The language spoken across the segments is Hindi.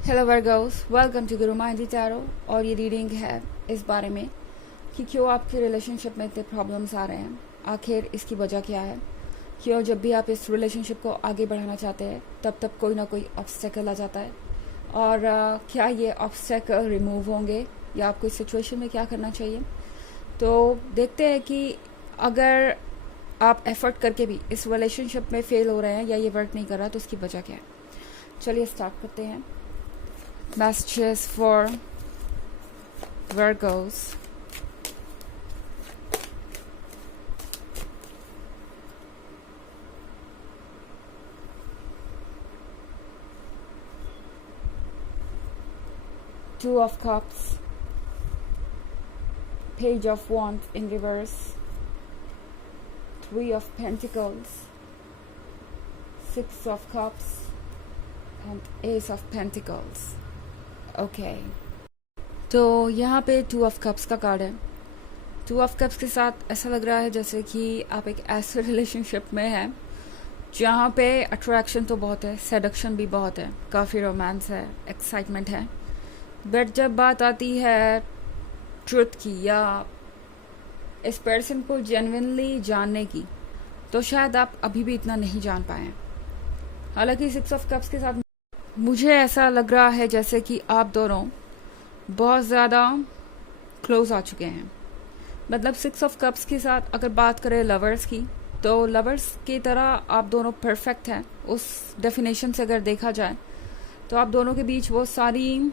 Hello Virgo's, welcome to Guru माइंडी tarot. और ये रीडिंग है इस बारे में कि क्यों आपके रिलेशनशिप में इतने प्रॉब्लम्स आ रहे हैं, आखिर इसकी वजह क्या है। क्यों जब भी आप इस रिलेशनशिप को आगे बढ़ाना चाहते हैं तब कोई ना कोई ऑब्स्टेकल आ जाता है, और क्या ये ऑब्स्टेकल रिमूव होंगे या आपको इस सिचुएशन में क्या करना चाहिए। तो देखते हैं कि अगर आप एफर्ट करके भी इस रिलेशनशिप में फेल हो रहे हैं या ये वर्क नहीं कर रहा तो उसकी वजह क्या है। चलिए स्टार्ट करते हैं। Messages for Virgos. Two of Cups, Page of Wands in reverse, Three of Pentacles, Six of Cups and Ace of Pentacles. Okay तो यहाँ पे टू ऑफ कप्स का कार्ड है। टू ऑफ कप्स के साथ ऐसा लग रहा है जैसे कि आप एक ऐसे रिलेशनशिप में हैं जहाँ पे अट्रैक्शन तो बहुत है, सेडक्शन भी बहुत है, काफ़ी रोमांस है, एक्साइटमेंट है, बट जब बात आती है ट्रुथ की या इस पर्सन को जेन्युइनली जानने की तो शायद आप अभी भी इतना नहीं जान पाए हैं। हालांकि सिक्स ऑफ कप्स के साथ मुझे ऐसा लग रहा है जैसे कि आप दोनों बहुत ज़्यादा क्लोज आ चुके हैं। मतलब सिक्स ऑफ कप्स के साथ अगर बात करें लवर्स की तो लवर्स की तरह आप दोनों परफेक्ट हैं। उस डेफिनेशन से अगर देखा जाए तो आप दोनों के बीच वो सारी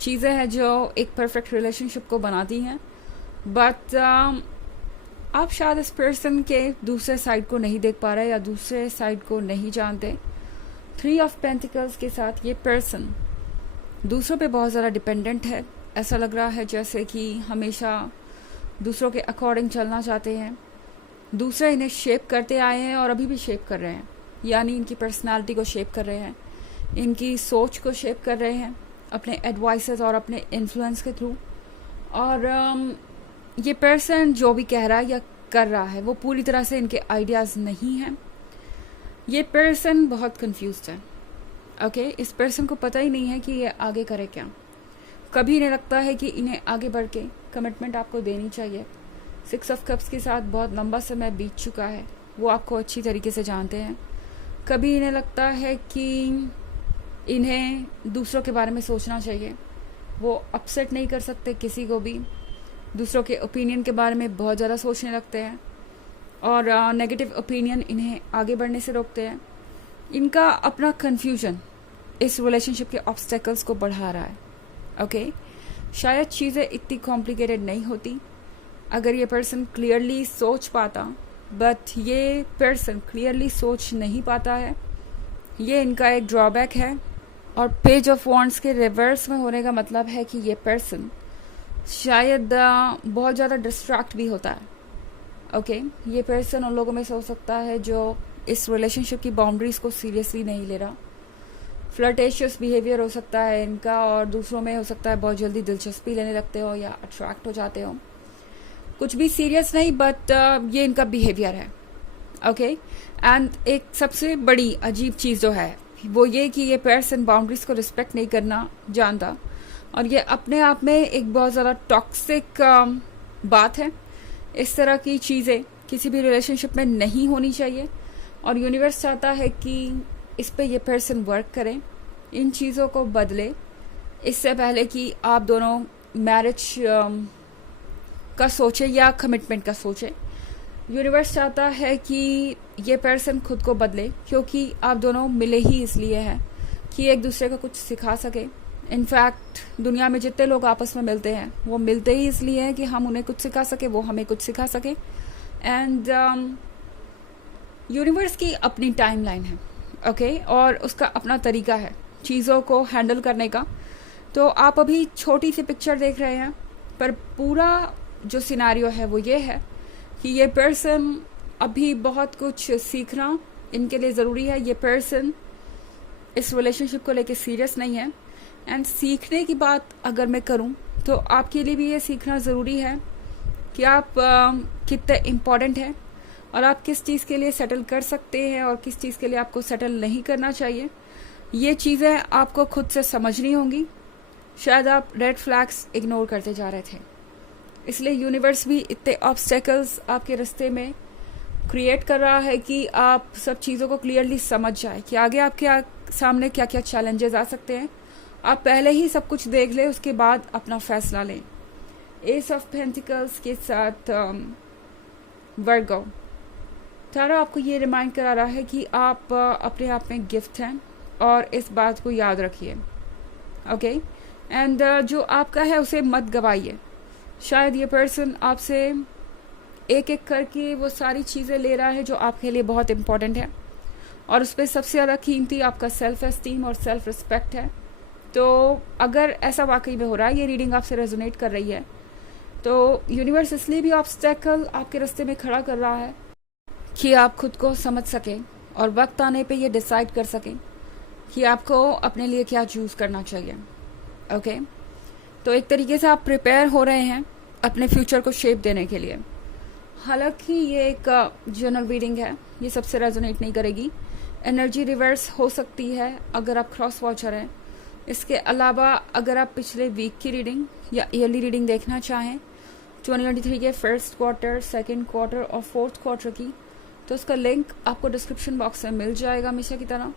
चीज़ें हैं जो एक परफेक्ट रिलेशनशिप को बनाती हैं, बट आप शायद इस पर्सन के दूसरे साइड को नहीं देख पा रहे या दूसरे साइड को नहीं जानते। थ्री ऑफ पेंटिकल्स के साथ ये पर्सन दूसरों पे बहुत ज़्यादा डिपेंडेंट है। ऐसा लग रहा है जैसे कि हमेशा दूसरों के अकॉर्डिंग चलना चाहते हैं, दूसरे इन्हें शेप करते आए हैं और अभी भी शेप कर रहे हैं, यानी इनकी पर्सनालिटी को शेप कर रहे हैं, इनकी सोच को शेप कर रहे हैं अपने एडवाइसेस और अपने इन्फ्लुएंस के थ्रू। और ये पर्सन जो भी कह रहा है या कर रहा है वो पूरी तरह से इनके आइडियाज़ नहीं हैं। ये पर्सन बहुत कंफ्यूज्ड है। ओके इस पर्सन को पता ही नहीं है कि ये आगे करे क्या। कभी इन्हें लगता है कि इन्हें आगे बढ़ के कमिटमेंट आपको देनी चाहिए। सिक्स ऑफ कप्स के साथ बहुत लंबा समय बीत चुका है, वो आपको अच्छी तरीके से जानते हैं। कभी इन्हें लगता है कि इन्हें दूसरों के बारे में सोचना चाहिए, वो अपसेट नहीं कर सकते किसी को भी, दूसरों के ओपिनियन के बारे में बहुत ज़्यादा सोचने लगते हैं और नेगेटिव ओपिनियन इन्हें आगे बढ़ने से रोकते हैं। इनका अपना कन्फ्यूजन इस रिलेशनशिप के ऑब्स्टेकल्स को बढ़ा रहा है। ओके शायद चीज़ें इतनी कॉम्प्लिकेटेड नहीं होती अगर ये पर्सन क्लियरली सोच पाता, बट ये पर्सन क्लियरली सोच नहीं पाता है, ये इनका एक ड्रॉबैक है। और पेज ऑफ वॉन्ड्स के रिवर्स में होने का मतलब है कि ये पर्सन शायद बहुत ज़्यादा डिस्ट्रैक्ट भी होता है। ओके ये पर्सन उन लोगों में से हो सकता है जो इस रिलेशनशिप की बाउंड्रीज को सीरियसली नहीं ले रहा। फ्लर्टेशियस बिहेवियर हो सकता है इनका, और दूसरों में हो सकता है बहुत जल्दी दिलचस्पी लेने लगते हो या अट्रैक्ट हो जाते हो। कुछ भी सीरियस नहीं, बट ये इनका बिहेवियर है। ओके एंड एक सबसे बड़ी अजीब चीज़ जो है वो ये कि ये पर्सन बाउंड्रीज को रिस्पेक्ट नहीं करना जानता, और ये अपने आप में एक बहुत ज़्यादा टॉक्सिक बात है। इस तरह की चीज़ें किसी भी रिलेशनशिप में नहीं होनी चाहिए, और यूनिवर्स चाहता है कि इस पे ये पर्सन वर्क करें, इन चीज़ों को बदले इससे पहले कि आप दोनों मैरिज का सोचें या कमिटमेंट का सोचें। यूनिवर्स चाहता है कि ये पर्सन खुद को बदले, क्योंकि आप दोनों मिले ही इसलिए हैं कि एक दूसरे को कुछ सिखा सके। इनफैक्ट दुनिया में जितने लोग आपस में मिलते हैं वो मिलते ही इसलिए हैं कि हम उन्हें कुछ सिखा सके, वो हमें कुछ सिखा सके। एंड यूनिवर्स की अपनी टाइमलाइन है, ओके और उसका अपना तरीका है चीज़ों को हैंडल करने का। तो आप अभी छोटी सी पिक्चर देख रहे हैं, पर पूरा जो सिनारियो है वो ये है कि ये पर्सन अभी बहुत कुछ सीखना इनके लिए ज़रूरी है। ये पर्सन इस रिलेशनशिप को लेके सीरियस नहीं है, एंड सीखने की बात अगर मैं करूं तो आपके लिए भी ये सीखना ज़रूरी है कि आप कितने इम्पॉर्टेंट हैं और आप किस चीज़ के लिए सेटल कर सकते हैं और किस चीज़ के लिए आपको सेटल नहीं करना चाहिए। ये चीज़ें आपको खुद से समझनी होंगी। शायद आप रेड फ्लैग्स इग्नोर करते जा रहे थे, इसलिए यूनिवर्स भी इतने ऑब्स्टेकल्स आपके रास्ते में क्रिएट कर रहा है कि आप सब चीज़ों को क्लियरली समझ जाए कि आगे आपके सामने क्या क्या चैलेंजेस आ सकते हैं। आप पहले ही सब कुछ देख लें, उसके बाद अपना फैसला लें। एस ऑफ पेंटिकल्स के साथ वर्गो तारा आपको ये रिमाइंड करा रहा है कि आप अपने आप में गिफ्ट हैं और इस बात को याद रखिए। ओके, एंड जो आपका है उसे मत गवाइए। शायद ये पर्सन आपसे एक एक करके वो सारी चीज़ें ले रहा है जो आपके लिए बहुत इम्पोर्टेंट है, और उस पर सबसे ज़्यादा कीमती आपका सेल्फ एस्टीम और सेल्फ रिस्पेक्ट है। तो अगर ऐसा वाकई में हो रहा है, ये रीडिंग आपसे रेजोनेट कर रही है, तो यूनिवर्स इसलिए भी ऑब्स्टेकल आपके रास्ते में खड़ा कर रहा है कि आप खुद को समझ सकें और वक्त आने पे ये डिसाइड कर सकें कि आपको अपने लिए क्या चूज़ करना चाहिए। ओके, तो एक तरीके से आप प्रिपेयर हो रहे हैं अपने फ्यूचर को शेप देने के लिए। हालांकि ये एक जनरल रीडिंग है, ये सबसे रेजोनेट नहीं करेगी। एनर्जी रिवर्स हो सकती है अगर आप क्रॉस वॉचर हैं। इसके अलावा अगर आप पिछले वीक की रीडिंग या ईयरली रीडिंग देखना चाहें 2023 के फर्स्ट क्वार्टर, सेकेंड क्वार्टर और फोर्थ क्वार्टर की, तो उसका लिंक आपको डिस्क्रिप्शन बॉक्स में मिल जाएगा हमेशा की तरह।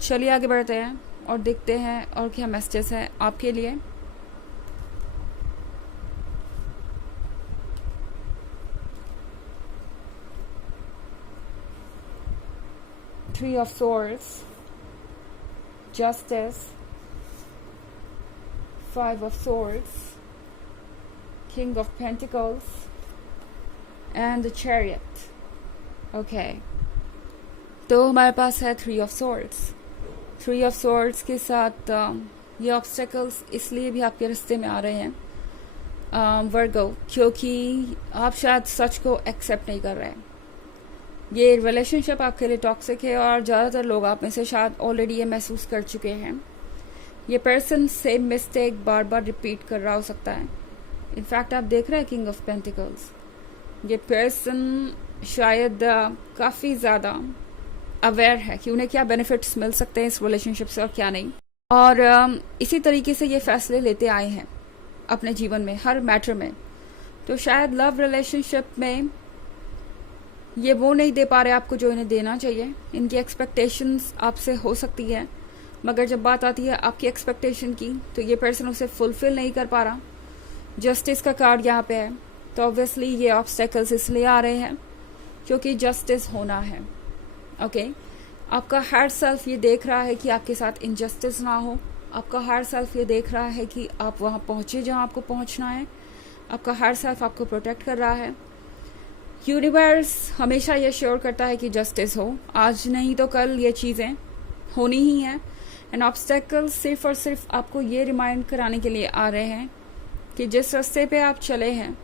चलिए आगे बढ़ते हैं और देखते हैं और क्या मैसेजेस हैं आपके लिए। Three of Swords, Justice, Five of Swords, King of Pentacles, and the Chariot. Okay. तो हमारे पास है three of swords. Three of swords के साथ ये ऑब्स्टेकल्स इसलिए भी आपके रास्ते में आ रहे हैं वर्गो, क्योंकि आप शायद सच को एक्सेप्ट नहीं कर रहे हैं। ये रिलेशनशिप आपके लिए टॉक्सिक है और ज़्यादातर लोग आप में से शायद ऑलरेडी ये महसूस कर चुके हैं। ये पर्सन सेम मिस्टेक बार बार रिपीट कर रहा हो सकता है। इनफैक्ट आप देख रहे हैं किंग ऑफ पेंटिकल्स, ये पर्सन शायद काफ़ी ज़्यादा अवेयर है कि उन्हें क्या बेनिफिट्स मिल सकते हैं इस रिलेशनशिप से और क्या नहीं, और इसी तरीके से ये फैसले लेते आए हैं अपने जीवन में हर मैटर में। तो शायद लव रिलेशनशिप में ये वो नहीं दे पा रहे आपको जो इन्हें देना चाहिए। इनकी एक्सपेक्टेशंस आपसे हो सकती है, मगर जब बात आती है आपकी एक्सपेक्टेशन की तो ये पर्सन उसे फुलफिल नहीं कर पा रहा। जस्टिस का कार्ड यहाँ पे है, तो ऑब्वियसली ये ऑब्स्टेकल्स इसलिए आ रहे हैं क्योंकि जस्टिस होना है। ओके, आपका हायर सेल्फ ये देख रहा है कि आपके साथ इनजस्टिस ना हो। आपका हायर सेल्फ ये देख रहा है कि आप वहाँ पहुँचे जहाँ आपको पहुँचना है। आपका हायर सेल्फ आपको प्रोटेक्ट कर रहा है। यूनिवर्स हमेशा ये श्योर करता है कि जस्टिस हो, आज नहीं तो कल ये चीज़ें होनी ही हैं। एंड ऑब्स्टेकल्स सिर्फ और सिर्फ आपको ये रिमाइंड कराने के लिए आ रहे हैं कि जिस रास्ते पे आप चले हैं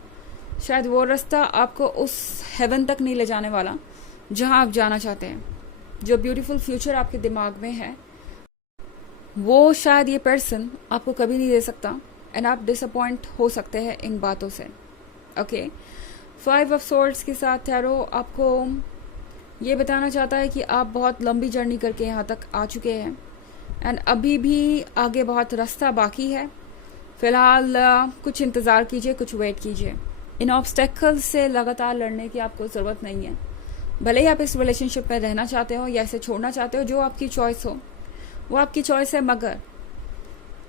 शायद वो रास्ता आपको उस हेवन तक नहीं ले जाने वाला जहां आप जाना चाहते हैं। जो ब्यूटीफुल फ्यूचर आपके दिमाग में है वो शायद ये पर्सन आपको कभी नहीं दे सकता, एंड आप डिसअपॉइंट हो सकते हैं इन बातों से। ओके, फाइव ऑफ सोर्ड्स के साथ टैरो आपको ये बताना चाहता है कि आप बहुत लंबी जर्नी करके यहाँ तक आ चुके हैं एंड अभी भी आगे बहुत रास्ता बाकी है। फिलहाल कुछ इंतज़ार कीजिए, कुछ वेट कीजिए। इन ऑब्स्टेकल्स से लगातार लड़ने की आपको ज़रूरत नहीं है। भले ही आप इस रिलेशनशिप में रहना चाहते हो या इसे छोड़ना चाहते हो, जो आपकी चॉइस हो वो आपकी चॉइस है, मगर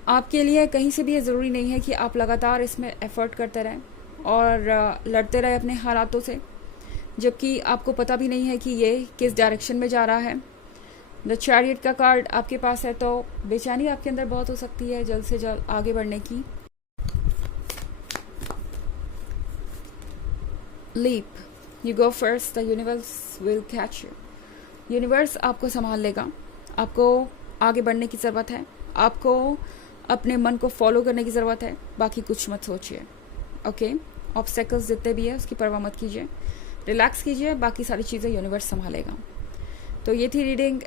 आपके लिए कहीं से भी ये ज़रूरी नहीं है कि आप लगातार इसमें एफर्ट करते रहें और लड़ते रहे अपने हालातों से, जबकि आपको पता भी नहीं है कि ये किस डायरेक्शन में जा रहा है। द चैरियट का कार्ड आपके पास है, तो बेचैनी आपके अंदर बहुत हो सकती है जल्द से जल्द आगे बढ़ने की। Leap, you go first, the universe will catch you. Universe आपको संभाल लेगा। आपको आगे बढ़ने की ज़रूरत है, आपको अपने मन को फॉलो करने की ज़रूरत है, बाकी कुछ मत सोचिए। ओके, ऑब्स्टेकल्स जितने भी है उसकी परवाह मत कीजिए, रिलैक्स कीजिए, बाकी सारी चीज़ें यूनिवर्स संभालेगा। तो ये थी रीडिंग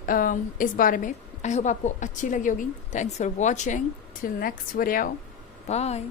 इस बारे में। आई होप आपको अच्छी लगी होगी। Thanks for watching, till next video, bye.